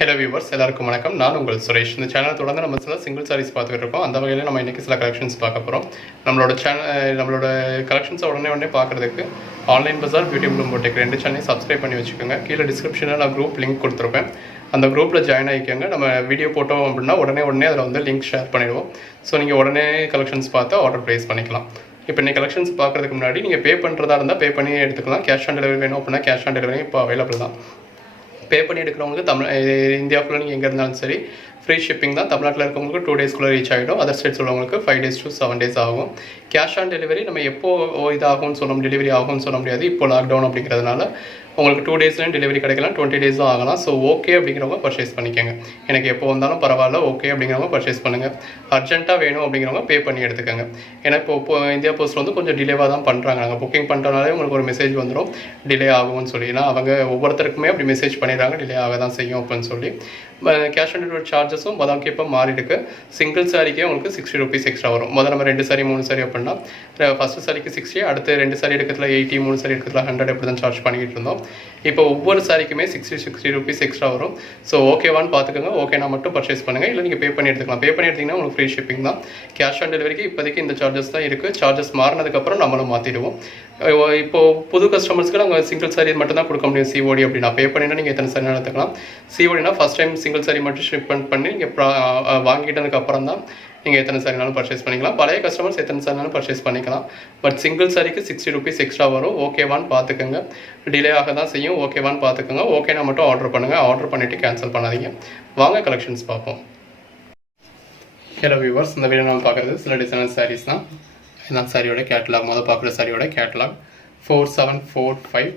Hello viewers, எல்லாருக்கும் வணக்கம். நான் உங்கள் சுரேஷ். இந்த சேனலை தொடர்ந்து நம்ம சில சிங்கிள் சாரீஸ் பார்த்துக்கிட்டு இருக்கோம். அந்த வகையில் நம்ம இன்றைக்கி சில கலெக்ஷன்ஸ் பார்க்க போகிறோம். நம்மளோட கலெக்ஷன்ஸை உடனே பார்க்குறதுக்கு ஆன்லைன் பஜார், பியூட்டி ப்ளூம் போட்டிக்கு 2 சேனலையும் சப்ஸ்கிரைப் பண்ணி வச்சுக்கோங்க. கீழே டிஸ்கிரிப்ஷனில் நான் குரூப் லிங்க் கொடுத்துருப்பேன். அந்த குரூப்பில் ஜாயின் ஆகிக்கோங்க. நம்ம வீடியோ போட்டோம் அப்படின்னா உடனே அதில் வந்து லிங்க் ஷேர் பண்ணிடுவோம். ஸோ நீங்கள் உடனே கலெக்ஷன்ஸ் பார்த்து ஆர்டர் ப்ளேஸ் பண்ணிக்கலாம். இப்போ நீங்கள் கலெக்ஷன்ஸ் பார்க்குறதுக்கு முன்னாடி நீங்கள் பே பண்ணுறதா இருந்தால் பே பண்ணி எடுத்துக்கலாம். கேஷ் ஆன் டெலிவரி வேணும் அப்படின்னா கேஷ் ஆன் டெலிவரி இப்போ அவைலபிள் தான். பே பண்ணி எடுக்கிறவங்களுக்கு இந்தியாவுக்குள்ளே நீங்கள் எங்கே இருந்தாலும் சரி ஃப்ரீ ஷிப்பிங் தான். தமிழ்நாட்டில் இருக்கவங்களுக்கு 2 டேஸ்க்குள்ளே ரீச் ஆகிடும். அதர் ஸ்டேட்ஸ் உள்ளவங்களுக்கு 5 days to 7 days ஆகும். கேஷ் ஆன் டெலிவரி நம்ம எப்போ இதாகும்னு சொல்ல டெலிவரி ஆகும்னு சொல்ல முடியாது. இப்போ லாக்டவுன் அப்படிங்கிறதுனால உங்களுக்கு 2 daysலையும் டெலிவரி கிடைக்கலாம், 20 days ஆகலாம். ஸோ ஓகே அப்படிங்கிறவங்க பர்ச்சேஸ் பண்ணிக்கோங்க. எனக்கு எப்போ வந்தாலும் பரவாயில்ல, ஓகே அப்படிங்கிறவங்க பர்ச்சேஸ் பண்ணுங்கள். அர்ஜென்ட்டாக வேணும் அப்படிங்கிறவங்க பே பண்ணி எடுத்துக்கோங்க. ஏன்னா இப்போ இந்தியா போஸ்ட் வந்து கொஞ்சம் டிலேவாக தான் பண்ணுறாங்க. நாங்கள் புக்கிங் பண்ணுறதுனாலே உங்களுக்கு ஒரு மெசேஜ் வந்துடும் டிலே ஆகும்னு சொல்லி. ஏன்னா அவங்க ஒவ்வொருத்தருக்குமே அப்படி மெசேஜ் பண்ணிடுறாங்க, டிலே ஆக தான் செய்யும் அப்படின்னு சொல்லி. கேஷ் ஆன் டெலிவரி சார்ஜஸும் மொதலுக்கு இப்போ மாறி இருக்கு. சிங்கிள் சாரிக்கே உங்களுக்கு 60 rupees எக்ஸ்ட்ரா வரும். நம்ம 2 சாரி 3 சாரி அப்படின்னா ஃபஸ்ட்டு சாரிக்கு 60, அடுத்து 2 சாரி எடுக்கிறதுல 80, 3 சாரி எடுக்கிறதுல 100 எப்படி தான் சார்ஜ் பண்ணிக்கிட்டு இருந்தோம். இப்போ ஒவ்வொரு சாரிக்குமே 60 rupees எக்ஸ்ட்ரா வரும். ஸோ ஓகேவான்னு பார்த்துக்கோங்க. ஓகேனா மட்டும் பர்ச்சேஸ் பண்ணுங்கள், இல்லை நீங்கள் பே பண்ணி எடுத்துக்கலாம். பே பண்ணி எடுத்திங்கன்னா உங்களுக்கு ஃப்ரீ ஷிப்பிங் தான். கேஷ் ஆன் டெலிவரிக்கு இப்போதைக்கு இந்த சார்ஜஸ் தான் இருக்குது. சார்ஜஸ் மாறினதுக்கப்புறம் நம்மளும் மாற்றிடுவோம். இப்போது புது கஸ்டமர்ஸ்க்கு நாங்கள் சிங்கிள் சாரி மட்டும் தான் கொடுக்க முடியும். சிஓடி அப்படின்னா பே பண்ணினா நீங்கள் எத்தனை சாரி எடுத்துக்கலாம். சிஓடினா ஃபஸ்ட் டைம் சிங்கிள் சாரி மட்டும் ஷிப்மெண்ட் பண்ணி நீங்கள் வாங்கிட்டதுக்கு அப்புறம் தான் நீங்கள் எத்தனை சாரினாலும் பர்ச்சேஸ் பண்ணிக்கலாம். பழைய கஸ்டமர்ஸ் எத்தனை சாரினாலும் பர்ச்சேஸ் பண்ணிக்கலாம். பட் சிங்கிள் சாரிக்கு 60 rupees எக்ஸ்ட்ரா வரும். ஓகேவான்னு பார்த்துக்கோங்க. டிலே ஆக தான் செய்யும். ஓகேவான்னு பார்த்துக்கோங்க. ஓகேனா மட்டும் ஆர்டர் பண்ணுங்கள். ஆர்டர் பண்ணிவிட்டு கேன்சல் பண்ணாதீங்க. வாங்க கலெக்ஷன்ஸ் பார்ப்போம். ஹலோ வியூவர்ஸ், இந்த வீடியோ நம்ம பார்க்குறது சில டிசைனர் சாரீஸ் தான். இதுதான் சாரியோட கேட்டலாக். முதல் பார்க்குற சாரியோட கேட்டலாக் 4745.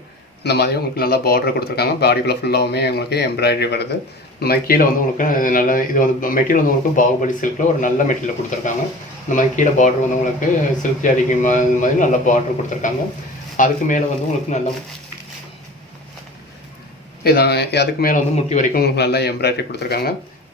இந்த மாதிரி உங்களுக்கு நல்லா பார்டர் கொடுத்துருக்காங்க. பாடிக்குள்ளே ஃபுல்லாகவுமே உங்களுக்கு எம்ப்ராய்டரி வருது. இந்த மாதிரி கீழே வந்து உங்களுக்கு நல்ல இது வந்து மெட்டீரியல் வந்து உங்களுக்கு பாகுபலி சில்கில் ஒரு நல்ல மெட்டீரியல் கொடுத்துருக்காங்க. இந்த மாதிரி கீழே பார்டர் வந்து உங்களுக்கு சில்க் ஜாரிக்கு மாதிரி நல்ல பார்டர் கொடுத்துருக்காங்க. அதுக்கு மேலே வந்து உங்களுக்கு நல்ல இதான் அதுக்கு மேலே வந்து முட்டி வரைக்கும் உங்களுக்கு நல்லா எம்ப்ராய்டரி கொடுத்துருக்காங்க.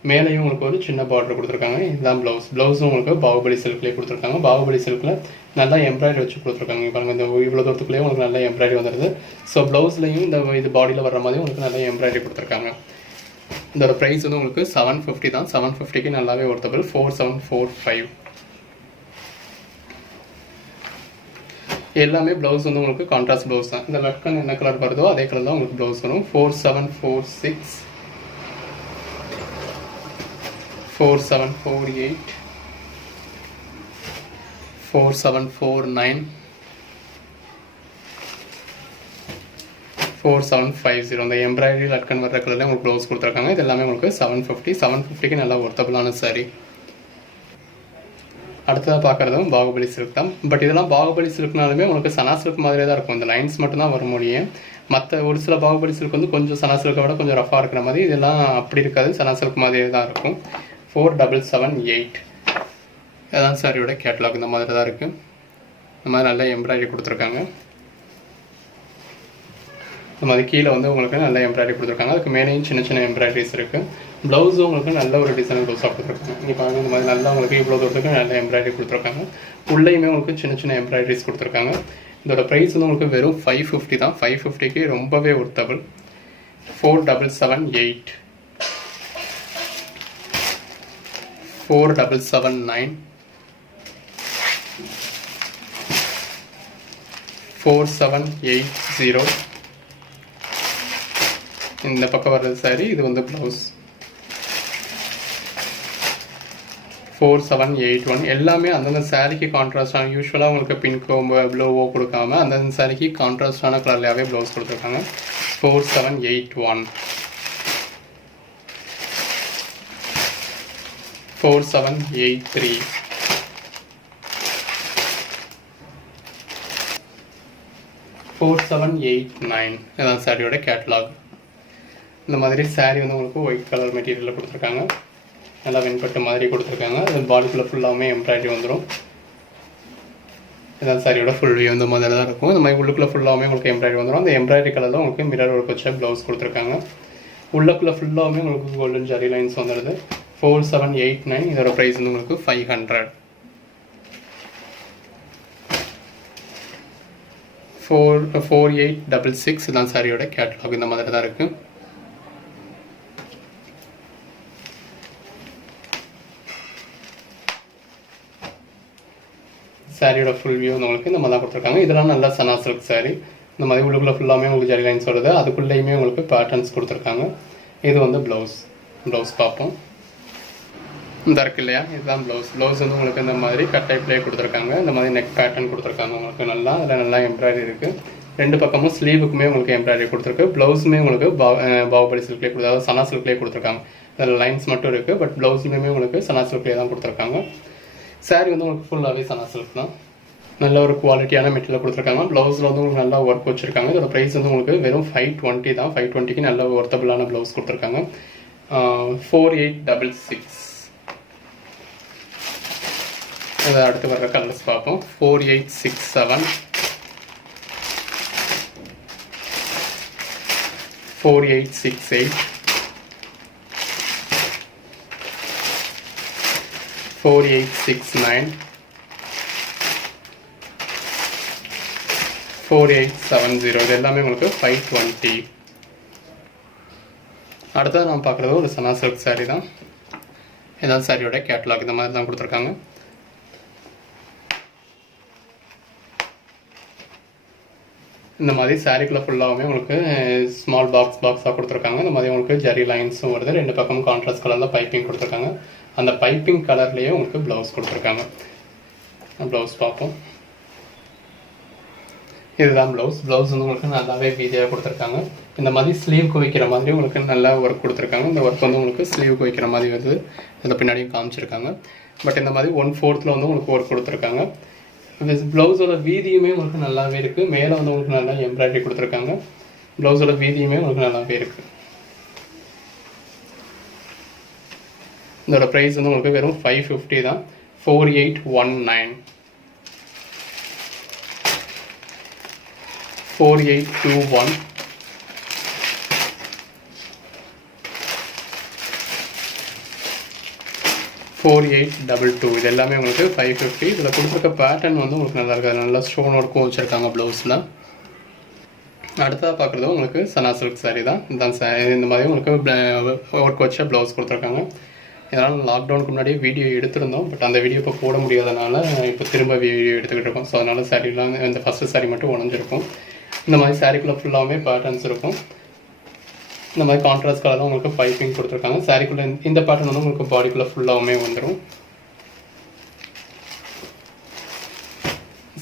மேலேயும் உங்களுக்கு ஒரு சின்ன பார்டர் கொடுத்துருக்காங்க. இதுதான் ப்ளவுஸும் உங்களுக்கு பாகுபலி சில்க்லேயே கொடுத்துருக்காங்க. பாகுபலி சில்கில் நல்லா எம்ப்ராய்டரி வச்சு கொடுத்துருக்காங்க. பாருங்கள், இந்த இவ்வளோ தூரத்துக்குள்ளேயே உங்களுக்கு நல்லா எம்ப்ராய்டரி வந்துடுது. ஸோ ப்ளவுஸ்லையும் இது பாடியில் வர்ற மாதிரி உங்களுக்கு நல்லா எம்ப்ராய்டரி கொடுத்துருக்காங்க. இதோட ப்ரைஸ் வந்து உங்களுக்கு 750 தான். 750க்கு நல்லாவே ஒர்த்தபிள். 4745. எல்லாமே ப்ளவுஸ் வந்து உங்களுக்கு கான்ட்ராஸ்ட் ப்ளவுஸ் தான். இந்த லட்கன் என்ன கலர் வருதோ அதே கலர் தான் உங்களுக்கு ப்ளவுஸ் வரும். 4746, 4748, 4749, 4750. அந்த எம்ப்ராய்டரி லட்கன் வர்ற கலரில் உங்களுக்கு ப்ளவுஸ் கொடுத்துருக்காங்க. இது எல்லாமே உங்களுக்கு 750. 750க்கு நல்லா ஒர்த்தபிளான சாரி. அடுத்ததாக பார்க்குறதும் பாகுபலி சில்க் தான். பட் இதெல்லாம் பாகுபலி சில்க்னாலுமே உங்களுக்கு சனா சில்க் மாதிரியே தான் இருக்கும். இந்த லைன்ஸ் மட்டும் தான் வர முடியும். மற்ற ஒரு சில பாகுபலி சில்க் வந்து கொஞ்சம் சனா சில்கை விட கொஞ்சம் ரஃபாக இருக்கிற மாதிரி, இதெல்லாம் அப்படி இருக்காது, சனா சில்க் மாதிரியே தான் இருக்கும். 4778. அதான் சாரியோட கேட்டலாக். இந்த மாதிரி தான் இருக்குது. இந்த மாதிரி நல்லா எம்ப்ராய்டரி கொடுத்துருக்காங்க. இந்த மாதிரி கீழே வந்து உங்களுக்கு நல்ல எம்ப்ராய்டரி கொடுத்துருக்காங்க. அதுக்கு மேலேயும் சின்ன சின்ன எம்ப்ராய்டரிஸ் இருக்குது. ப்ளவுஸும் உங்களுக்கு நல்ல ஒரு டிசைன் ப்ளவுஸாக கொடுத்துருக்காங்க. இங்கே பாருங்கள், இந்த மாதிரி நல்லா உங்களுக்கு இவ்வளோ தூரத்துக்கு நல்ல எம்ப்ராய்டரி கொடுத்துருக்காங்க. உள்ளேயுமே உங்களுக்கு சின்ன சின்ன எம்ப்ராய்டரிஸ் கொடுத்துருக்காங்க. இதோட ப்ரைஸ் வந்து உங்களுக்கு வெறும் 550 தான். 550க்கு ரொம்பவே ஒர்த்தபிள். 4778, 4779, 4780. இந்த பக்கம் வர்றது சாரி, இது வந்து ப்ளவுஸ். 4781. எல்லாமே அந்தந்த சாரிக்கு கான்ட்ராஸ்டான, யூஸ்வலாக உங்களுக்கு பின்கோ ப்ளூவோ கொடுக்காம அந்தந்த சாரிக்கு கான்ட்ராஸ்டான கலர்லையாகவே ப்ளவுஸ் கொடுத்துருக்காங்க. 4781, 4783, 4789. இதான் சாரியோட கேட்டலாக். இந்த மாதிரி சாரீ வந்து உங்களுக்கு ஒயிட் கலர் மெட்டீரியலில் கொடுத்துருக்காங்க. நல்லா வெண்பட்டு மாதிரி கொடுத்துருக்காங்க. அது பாடிக்குள்ளே ஃபுல்லாகவுமே எம்ப்ராய்டரி வந்துடும். இதான் சாரியோட ஃபுல் வியூ இந்த மாதிரி தான் இருக்கும். இந்த மாதிரி உள்ளுக்குள்ளே ஃபுல்லாகவுமே உங்களுக்கு எம்ப்ராய்டரி வந்துடும். அந்த எம்ப்ராய்டரி கலரில் உங்களுக்கு மிரர் ஒர்க் வச்ச ப்ளவுஸ் கொடுத்துருக்காங்க. உள்ளுக்குள்ளே ஃபுல்லாகவுமே உங்களுக்கு கோல்டன் ஜரி லைன்ஸ் வந்துடுது. 4789. இதோட ப்ரைஸ் வந்து உங்களுக்கு 500. 4866. இதான் சாரியோட கேட்டலாக். இந்த மாதிரி தான் இருக்குது. சாரியோட ஃபுல் வியூ வந்து உங்களுக்கு இந்த மாதிரி தான் கொடுத்துருக்காங்க. இதெல்லாம் நல்லா சனா சில்க் சாரி. இந்த மாதிரி உள்ளுக்குள்ள ஃபுல்லாமே உங்களுக்கு ஜரி லைன்ஸ் வருது. அதுக்குள்ளேயுமே உங்களுக்கு பேட்டர்ன்ஸ் கொடுத்துருக்காங்க. இது வந்து ப்ளவுஸ் பார்ப்போம். இந்த இருக்கு இல்லையா, இதுதான் ப்ளவுஸ் வந்து உங்களுக்கு இந்த மாதிரி கட் டைப்லேயே கொடுத்துருக்காங்க. இந்த மாதிரி நெக் பேட்டர்ன் கொடுத்துருக்காங்க உங்களுக்கு நல்லா. அதில் நல்லா எம்ப்ராய்டரி இருக்குது. ரெண்டு பக்கமும் ஸ்லீவுக்குமே உங்களுக்கு எம்ப்ராய்டரி கொடுத்துருக்கு. ப்ளவுஸுமே உங்களுக்கு பாகுபலி சில்க்லேயே கொடுத்து, அதாவது சனா சில்க்லேயே கொடுத்துருக்காங்க. அதில் லைன்ஸ் மட்டும் இருக்குது. பட் ப்ளவுஸுமே உங்களுக்கு சனா சில்க்லேயே தான் கொடுத்துருக்காங்க. சாரி வந்து உங்களுக்கு ஃபுல்லாகவே சனா சில்க் தான். நல்ல ஒரு குவாலிட்டியான மெட்டீரியல் கொடுத்துருக்காங்க. ப்ளவுஸில் வந்து உங்களுக்கு நல்லா ஒர்க் வச்சுருக்காங்க. இதோட ப்ரைஸ் வந்து உங்களுக்கு வெறும் 520 தான். 520க்கு நல்ல ஒர்த்தபிளான ப்ளவுஸ் கொடுத்துருக்காங்க. 4866. அதை அடுத்து வர்ற கலர்ஸ் பார்ப்போம். 4867, 4868, 4869, 4870. இது எல்லாமே உங்களுக்கு 520. அடுத்தது நம்ம பார்க்குறது ஒரு சனா சில்க் சாரீ தான். ஏதாவது சாரியோட கேட்லாக் இந்த மாதிரி தான் கொடுத்துருக்காங்க. இந்த மாதிரி சாரிக்குள்ள ஃபுல்லாகவே உங்களுக்கு ஸ்மால் பாக்ஸாக கொடுத்துருக்காங்க. இந்த மாதிரி உங்களுக்கு ஜரி லைன்ஸும் வருது. ரெண்டு பக்கமும் கான்ட்ராஸ்ட் கலரில் பைப்பிங் கொடுத்துருக்காங்க. அந்த பைப்பிங் கலர்லேயே உங்களுக்கு ப்ளவுஸ் கொடுத்துருக்காங்க. ப்ளவுஸ் பார்ப்போம். இதுதான் ப்ளவுஸ் வந்து உங்களுக்கு நல்லாவே வீதியாக கொடுத்துருக்காங்க. இந்த மாதிரி ஸ்லீவுக்கு வைக்கிற மாதிரி உங்களுக்கு நல்லா ஒர்க் கொடுத்துருக்காங்க. இந்த ஒர்க் வந்து உங்களுக்கு ஸ்லீவுக்கு வைக்கிற மாதிரி வந்து இதில் பின்னாடியும் காமிச்சிருக்காங்க. பட் இந்த மாதிரி 1/4 வந்து உங்களுக்கு ஒர்க் கொடுத்துருக்காங்க. ப்ளவுஸோட வீதியுமே உங்களுக்கு நல்லாவே இருக்குது. மேலே வந்து உங்களுக்கு நல்லா எம்ப்ராய்டரி கொடுத்துருக்காங்க. ப்ளவுஸோட வீதியுமே உங்களுக்கு நல்லாவே இருக்குது. இதோட ப்ரைஸ் வந்து உங்களுக்கு வெறும் 550 தான். 4819, 4821, 4822. இது எல்லாமே உங்களுக்கு 550. இதில் கொடுத்துருக்க பேட்டர்ன் வந்து உங்களுக்கு நல்லா இருக்குது. நல்லா ஸ்டோன் ஒர்க்கும் வச்சுருக்காங்க ப்ளவுஸில். அடுத்ததாக பார்க்குறது உங்களுக்கு சனா சில்க் சாரீ தான். இந்த மாதிரி உங்களுக்கு ஒர்க் வச்ச ப்ளவுஸ் கொடுத்துருக்காங்க. இதனால் லாக்டவுனுக்கு முன்னாடியே வீடியோ எடுத்திருந்தோம். பட் அந்த வீடியோ இப்போ போட முடியாதனால இப்போ திரும்ப வீடியோ எடுத்துக்கிட்டு இருக்கோம். ஸோ அதனால் சாரீலாம் இந்த ஃபஸ்ட்டு சாரீ மட்டும் உடஞ்சிருக்கும். இந்த மாதிரி சாரீக்குள்ளே ஃபுல்லாகவே பேட்டர்ன்ஸ் இருக்கும். இந்த மாதிரி கான்ட்ராஸ்ட் கலர் தான் உங்களுக்கு பைப்பிங் கொடுத்துருக்காங்க. சாரீக்குள்ளே இந்த பேட்டர்ன் வந்து உங்களுக்கு பாடிக்குள்ளே ஃபுல்லாகவுமே வந்துடும்.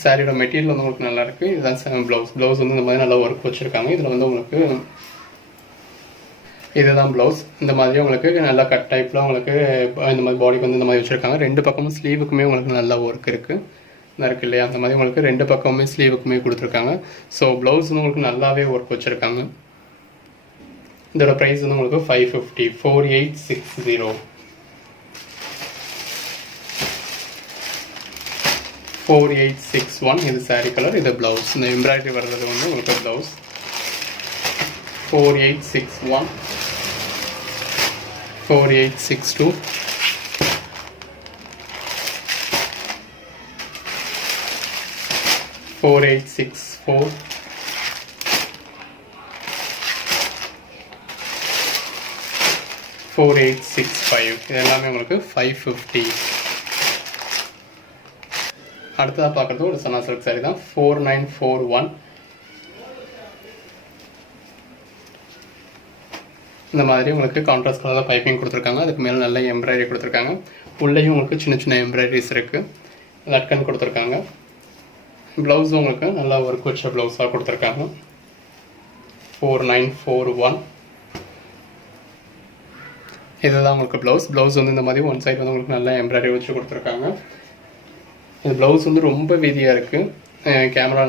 சாரியோட மெட்டீரியல் வந்து உங்களுக்கு நல்லா இருக்குது. இதுதான் ப்ளவுஸ் வந்து இந்த மாதிரி நல்லா ஒர்க் வச்சுருக்காங்க. இதில் வந்து உங்களுக்கு இதுதான் ப்ளவுஸ். இந்த மாதிரி உங்களுக்கு நல்லா கட் டைப்பில் உங்களுக்கு இந்த மாதிரி பாடிக்கு வந்து இந்த மாதிரி வச்சுருக்காங்க. ரெண்டு பக்கமும் ஸ்லீவுக்குமே உங்களுக்கு நல்லா ஒர்க் இருக்குது இல்லையா. அந்த மாதிரி உங்களுக்கு ரெண்டு பக்கமுமே ஸ்லீவுக்குமே கொடுத்துருக்காங்க. ஸோ ப்ளவுஸ் வந்து உங்களுக்கு நல்லாவே ஒர்க் வச்சுருக்காங்க. இதோட ப்ரைஸ் வந்து உங்களுக்கு 550, 4860, 4861. இது சாரீ கலர், இது ப்ளவுஸ். இந்த எம்ப்ராய்டரி வர்றது வந்து உங்களுக்கு ப்ளவுஸ். 4861, 4862, 4864, 4865. இது எல்லாமே உங்களுக்கு 550. அடுத்ததாக பார்க்குறது ஒரு சனா சில்க் சாரீ தான். 4941. இந்த மாதிரி உங்களுக்கு கான்ட்ராஸ்ட் கலரில் பைப்பிங் கொடுத்துருக்காங்க. அதுக்கு மேலே நல்ல எம்ப்ராய்டரி கொடுத்துருக்காங்க. உள்ளேயும் உங்களுக்கு சின்ன சின்ன எம்ப்ராய்டரிஸ் இருக்குது. லட்கன் கொடுத்துருக்காங்க. ப்ளவுஸ் உங்களுக்கு நல்லா ஒர்க் வச்ச ப்ளவுஸாக கொடுத்துருக்காங்க. 4941. இதுதான் உங்களுக்கு ப்ளவுஸ் வந்து இந்த மாதிரி ஒன் சைடு வந்து உங்களுக்கு நல்லா எம்ப்ராய்டரி வச்சு கொடுத்துருக்காங்க. இந்த ப்ளவுஸ் வந்து ரொம்ப வீதியாக இருக்குது.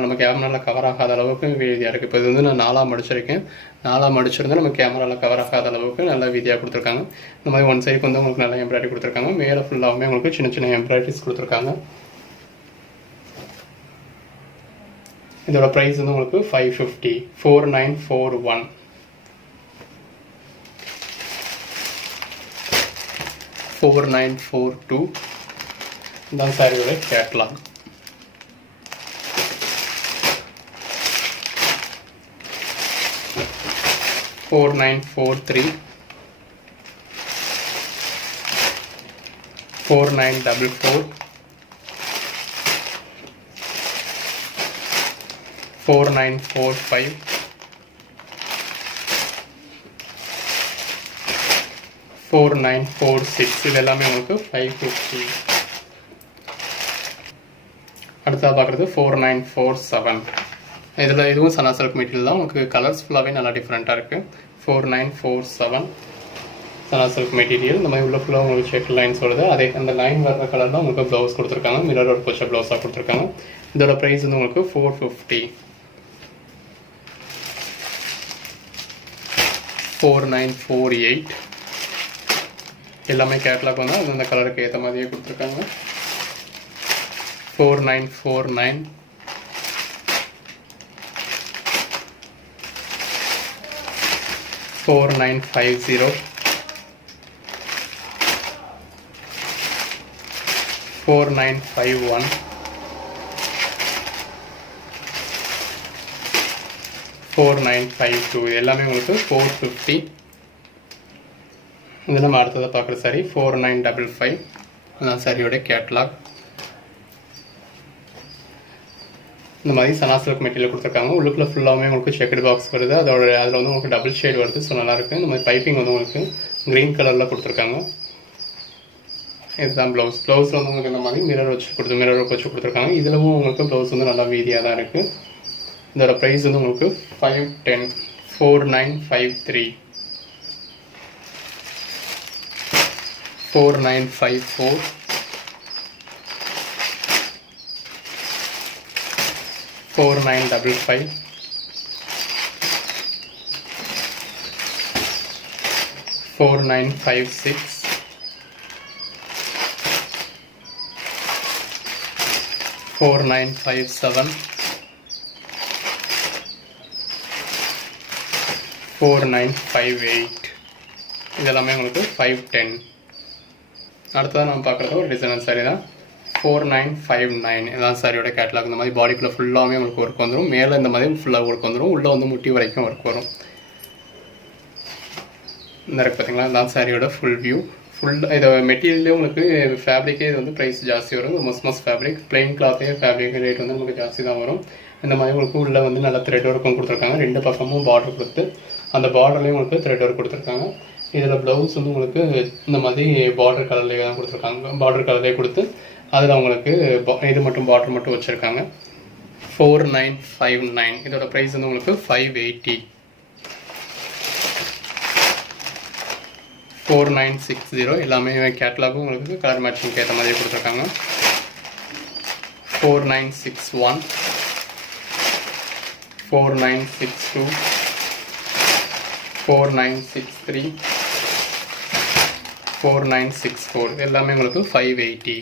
நம்ம கேமராவில் கவர் ஆகாத அளவுக்கு வீதியாக இருக்குது. இப்போ இது வந்து நான் 4ஆக மடிச்சிருக்கேன். 4ஆக மடிச்சிருந்தால் நம்ம கேமராவில் கவர் ஆகாத அளவுக்கு நல்லா வீதியாக கொடுத்துருக்காங்க. இந்த மாதிரி ஒன் சைடுக்கு வந்து உங்களுக்கு நல்லா எம்ப்ராய்டரி கொடுத்துருக்காங்க. மேலே ஃபுல்லாகவுமே உங்களுக்கு சின்ன சின்ன எம்ப்ராய்டரிஸ் கொடுத்துருக்காங்க. இதோட ப்ரைஸ் வந்து உங்களுக்கு 550, 4941, 4942. இதான் சாரியோட கேட்லாக். $4943, $4944, 4945, 4946 இது எல்லாமே உங்களுக்கு 550. அடுத்ததாக பார்க்குறது 4947. இதில் இதுவும் சனா சில்க் மெட்டீரியல் தான். உங்களுக்கு கலர்ஸ் ஃபுல்லாகவே நல்லா டிஃப்ரெண்ட்டாக இருக்குது. 4947 சனா சில்க் மெட்டீரியல். இந்த மாதிரி உள்ள ஃபுல்லாக உங்களுக்கு செக் லைன்ஸ் வருது. அதே அந்த லைன் வர்ற கலர் தான் உங்களுக்கு ப்ளவுஸ் கொடுத்துருக்காங்க. மிரர் ஒர்க் வச்ச ப்ளவுஸாக கொடுத்துருக்காங்க. இதோட ப்ரைஸ் வந்து உங்களுக்கு 450. 4948 எல்லாமே கேட்லாக் வந்து அந்த கலருக்கு ஏற்ற மாதிரியே கொடுத்துருக்காங்க. 4949, 4950, 4951, 4952 இது எல்லாமே உங்களுக்கு 450. இது நம்ம அடுத்ததாக பார்க்குற சாரி 4955 அதான் சாரியோட கேட்லாக். இந்த மாதிரி சனா சில்க் மெட்டீரியல் கொடுத்துருக்காங்க. உள்ளுக்குள்ள ஃபுல்லாகவே உங்களுக்கு செக்கடு பாக்ஸ் வருது. அதில் வந்து உங்களுக்கு டபுள் ஷேட் வருது. ஸோ நல்லாயிருக்கு. இந்த மாதிரி பைப்பிங் வந்து உங்களுக்கு க்ரீன் கலரில் கொடுத்துருக்காங்க. இதுதான் ப்ளவுஸ். ப்ளவுஸில் வந்து உங்களுக்கு இந்த மாதிரி மிரர் வச்சு கொடுத்துருக்காங்க. இதிலும் உங்களுக்கு ப்ளவுஸ் வந்து நல்லா வீதியாக தான் இருக்குது. இதோட ப்ரைஸ் வந்து உங்களுக்கு 510. 4953, 4954, 4955, 4956, 4957, 4958 இதெல்லாமே உங்களுக்கு 510. அடுத்ததாக நம்ம பார்க்குறது ஒரு டிசைனர் சாரி தான். 4959 இதான் சாரியோட கேட்லாக். இந்த மாதிரி பாடிக்குள்ளே ஃபுல்லாகவே உங்களுக்கு ஒர்க் வந்துடும். மேலே இந்த மாதிரி ஃபுல்லாக ஒர்க் வந்துடும். உள்ளே வந்து முட்டி வரைக்கும் ஒர்க் வரும். இந்த இருக்குது பார்த்தீங்களா, இதான் சாரியோட ஃபுல் வியூ. இதை மெட்டீரியலே உங்களுக்கு ஃபேப்ரிக்கே இது வந்து ப்ரைஸ் ஜாஸ்தி வரும். மஸ்மஸ் ஃபேப்ரிக், பிளெயின் கிளாத்தே ஃபேப்ரிக் ரேட் வந்து நமக்கு ஜாஸ்தி தான் வரும். இந்த மாதிரி உங்களுக்கு உள்ளே வந்து நல்லா த்ரெட் ஒர்க்கும் கொடுத்துருக்காங்க. 2 பக்கமும் பார்டர் கொடுத்து அந்த பார்டர்லேயும் உங்களுக்கு த்ரெட் ஒர்க் கொடுத்துருக்காங்க. இதில் ப்ளவுஸ் வந்து உங்களுக்கு இந்த மாதிரி பார்டர் கலர்லேயே தான் கொடுத்துருக்காங்க. பார்டர் கலர்லேயே கொடுத்து அதில் உங்களுக்கு இது மட்டும் பார்டர் மட்டும் வச்சுருக்காங்க. 4959 இதோட ப்ரைஸ் வந்து உங்களுக்கு 580. 4960 எல்லாமே கேட்லாகும் உங்களுக்கு கலர் மேட்சிங் ஏற்ற மாதிரி கொடுத்துருக்காங்க. 4961, 4962, 4963, 4964 எல்லாமே உங்களுக்கு 580.